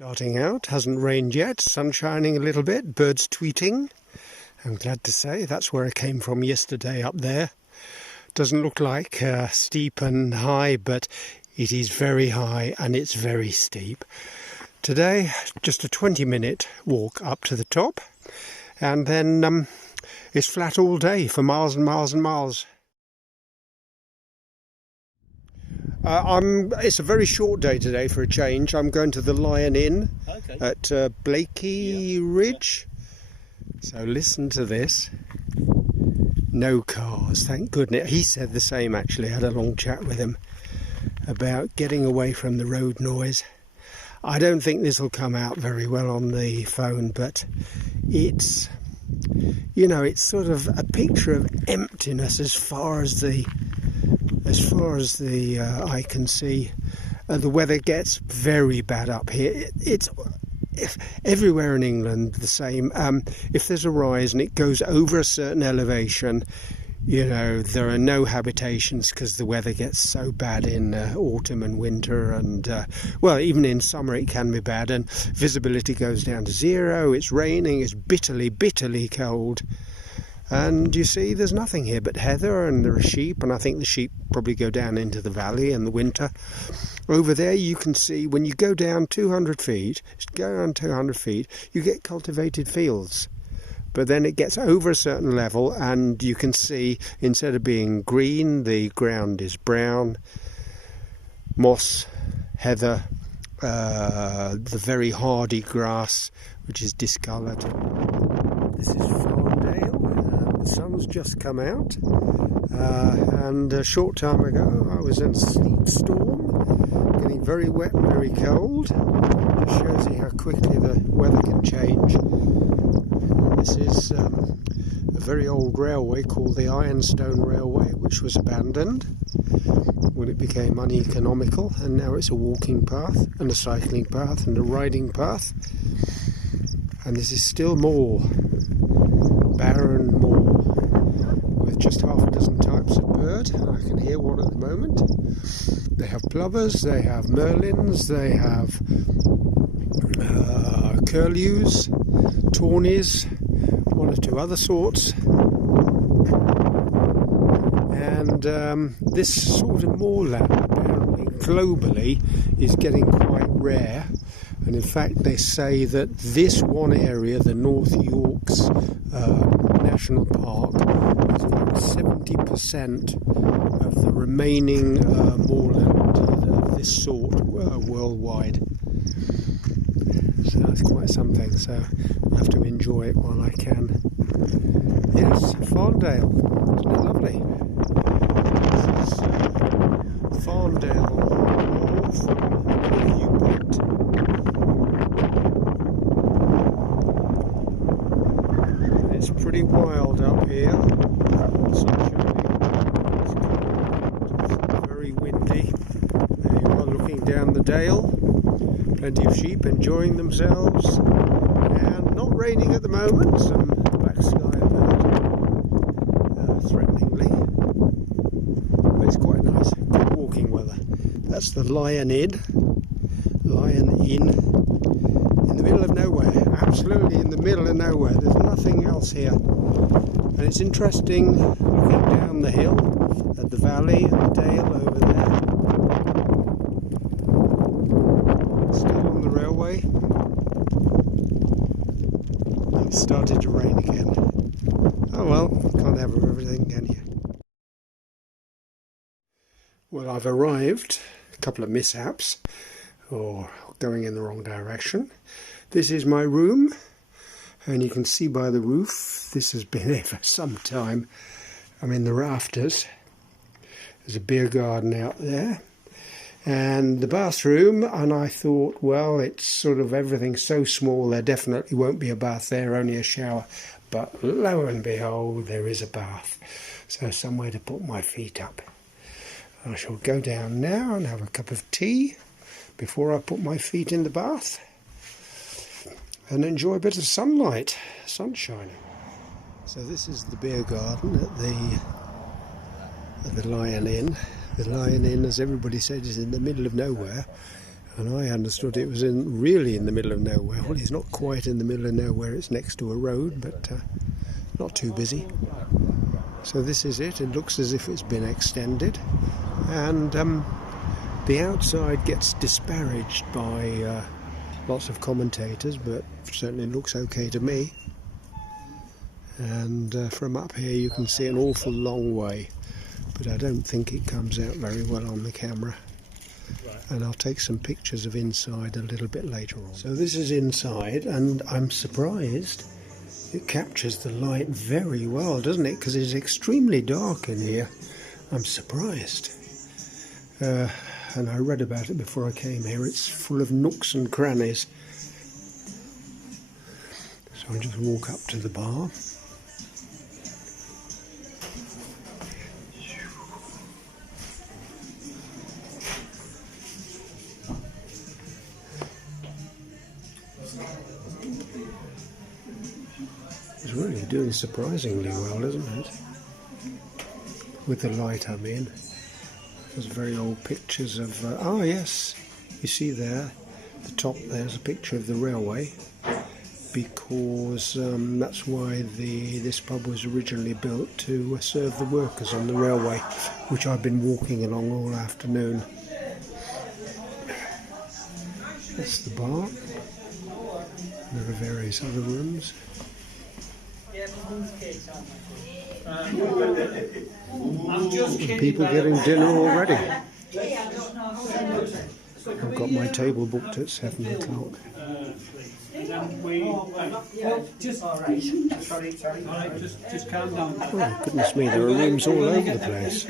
Starting out, hasn't rained yet, sun shining a little bit, birds tweeting. I'm glad to say that's where I came from yesterday up there. Doesn't look like steep and high, but it is very high and it's very steep. Today, just a 20-minute walk up to the top, and then it's flat all day for miles and miles and miles. It's a very short day today for a change. I'm going to the Lion Inn at Blakey Ridge. So listen to this. No cars, thank goodness. He said the same actually. I had a long chat with him about getting away from the road noise. I don't think this will come out very well on the phone, but it's, you know, it's sort of a picture of emptiness as far as the eye can see. The weather gets very bad up here. It's everywhere in England the same. If there's a rise and it goes over a certain elevation, you know, there are no habitations because the weather gets so bad in autumn and winter, and well, even in summer it can be bad, and visibility goes down to zero. It's raining, it's bitterly cold. And you see, there's nothing here but heather, and there are sheep, and I think the sheep probably go down into the valley in the winter. Over there you can see, when you go down 200 feet, you get cultivated fields. But then it gets over a certain level, and you can see, instead of being green, the ground is brown, moss, heather, the very hardy grass, which is discoloured. This is Farndale. The sun's just come out, and a short time ago I was in a sleet storm, getting very wet and very cold. Just shows you how quickly the weather can change. This is a very old railway called the Ironstone Railway, which was abandoned when it became uneconomical, and now it's a walking path and a cycling path and a riding path. And this is still Moor, barren Moor, with just half a dozen types of bird. I can hear one at the moment. They have plovers, they have merlins, they have curlews, tawnies, one or two other sorts. And this sort of moorland, apparently globally, is getting quite rare. And in fact, they say that this one area, the North Yorks National Park, has got 70% of the remaining moorland of this sort worldwide. So that's quite something. So I have to enjoy it while I can. Yes, Farndale. Isn't it lovely? This is Farndale Moor from the viewpoint. It's pretty wild up here. It's very windy. There you are, looking down the dale. Plenty of sheep enjoying themselves, and not raining at the moment. Some black sky about threateningly, but it's quite nice. Good walking weather. That's the Lion Inn. Lion Inn. In the middle of nowhere, absolutely in the middle of nowhere. There's nothing else here, and it's interesting looking down the hill at the valley and the dale over there. Still on the railway. It started to rain again. Oh well, can't have everything, can you? Well, I've arrived. A couple of mishaps, or going in the wrong direction. This is my room, and you can see by the roof this has been there for some time. I'm in the rafters. There's a beer garden out there, and the bathroom, and I thought, well, it's sort of everything so small there definitely won't be a bath there, only a shower. But lo and behold, there is a bath, so somewhere to put my feet up. I shall go down now and have a cup of tea before I put my feet in the bath and enjoy a bit of sunlight, sunshine. So this is the beer garden at the Lion Inn. The Lion Inn, as everybody said, is in the middle of nowhere, And I understood it was really in the middle of nowhere. Well, it's not quite in the middle of nowhere, it's next to a road, but not too busy. So this is it. It looks as if it's been extended. And the outside gets disparaged by lots of commentators, but certainly looks okay to me. And from up here you can see an awful long way, but I don't think it comes out very well on the camera. And I'll take some pictures of inside a little bit later on. So this is inside, and I'm surprised it captures the light very well, doesn't it? Because it's extremely dark in here. I'm surprised. And I read about it before I came here. It's full of nooks and crannies. So I'll just walk up to the bar. It's really doing surprisingly well, isn't it? With the light I'm in. There's very old pictures of... oh yes, you see there, the top there's a picture of the railway, because that's why this pub was originally built, to serve the workers on the railway, which I've been walking along all afternoon. That's the bar. There are various other rooms. And people getting dinner already. I've got my table booked at 7 o'clock. Oh, goodness me, there are rooms all over the place.